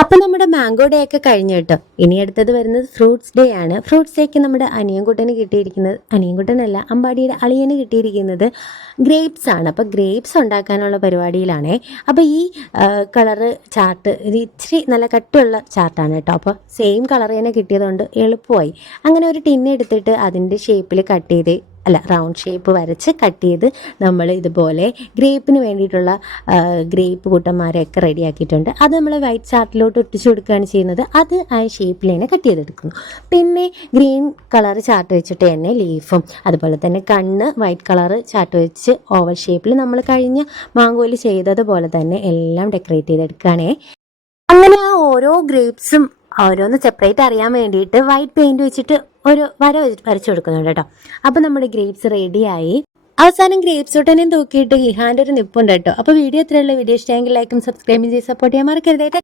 അപ്പം നമ്മുടെ mango day ഒക്കെ കഴിഞ്ഞു കേട്ടോ. ഇനി അടുത്തത് വരുന്നത് ഫ്രൂട്ട്സ് ഡേ ആണ്. ഫ്രൂട്ട്സ് ഡേക്ക് നമ്മുടെ അനിയൻകുട്ടന് കിട്ടിയിരിക്കുന്നത്, അനിയൻകുട്ടനല്ല അമ്പാടിയുടെ അളിയന് കിട്ടിയിരിക്കുന്നത് ഗ്രേപ്സ് ആണ്. അപ്പോൾ ഗ്രേപ്സ് ഉണ്ടാക്കാനുള്ള പരിപാടിയിലാണേ. അപ്പോൾ ഈ കളറ് ചാർട്ട് ഇത് ഇച്ചിരി നല്ല കട്ടിയുള്ള ചാർട്ടാണ് കേട്ടോ. അപ്പോൾ സെയിം കളർ തന്നെ കിട്ടിയതുകൊണ്ട് എളുപ്പമായി. അങ്ങനെ ഒരു ടിന്ന് എടുത്തിട്ട് അതിൻ്റെ ഷേപ്പിൽ കട്ട് ചെയ്ത് റൗണ്ട് ഷേപ്പ് വരച്ച് കട്ട് ചെയ്ത് നമ്മൾ ഇതുപോലെ ഗ്രേപ്പിന് വേണ്ടിയിട്ടുള്ള ഗ്രേപ്പ് കൂട്ടന്മാരെയൊക്കെ റെഡിയാക്കിയിട്ടുണ്ട്. അത് നമ്മൾ വൈറ്റ് ചാർട്ടിലോട്ട് ഒട്ടിച്ചു കൊടുക്കുകയാണ് ചെയ്യുന്നത്. അത് ആ ഷേപ്പിൽ തന്നെ കട്ട് ചെയ്തെടുക്കുന്നു. പിന്നെ ഗ്രീൻ കളർ ചാർട്ട് വെച്ചിട്ട് തന്നെ ലീഫും അതുപോലെ തന്നെ കണ്ണ് വൈറ്റ് കളർ ചാർട്ട് വെച്ച് ഓവൽ ഷേപ്പിൽ നമ്മൾ കഴിഞ്ഞ മാങ്കോയിൽ ചെയ്തതുപോലെ തന്നെ എല്ലാം ഡെക്കറേറ്റ് ചെയ്തെടുക്കുകയാണേ. അങ്ങനെ ആ ഓരോ ഗ്രേപ്സും ഓരോന്ന് സെപ്പറേറ്റ് അറിയാൻ വേണ്ടിയിട്ട് വൈറ്റ് പെയിൻറ് വെച്ചിട്ട് ഒരു വരച്ചു കൊടുക്കുന്നുണ്ട് കേട്ടോ. അപ്പോൾ നമ്മുടെ ഗ്രേപ്സ് റെഡിയായി. അവസാനം ഗ്രേപ്സ് ഒട്ടനെയും തൂക്കിയിട്ട് ഇഹാൻ്റെ ഒരു നിപ്പുണ്ട് കേട്ടോ. അപ്പോൾ വീഡിയോ ഇത്രയുള്ള വീഡിയോ ഇഷ്ടമെങ്കിൽ ലൈക്കും സബ്സ്ക്രൈബും ചെയ്ത് സപ്പോർട്ട് ചെയ്യാൻ മറക്കരുത്.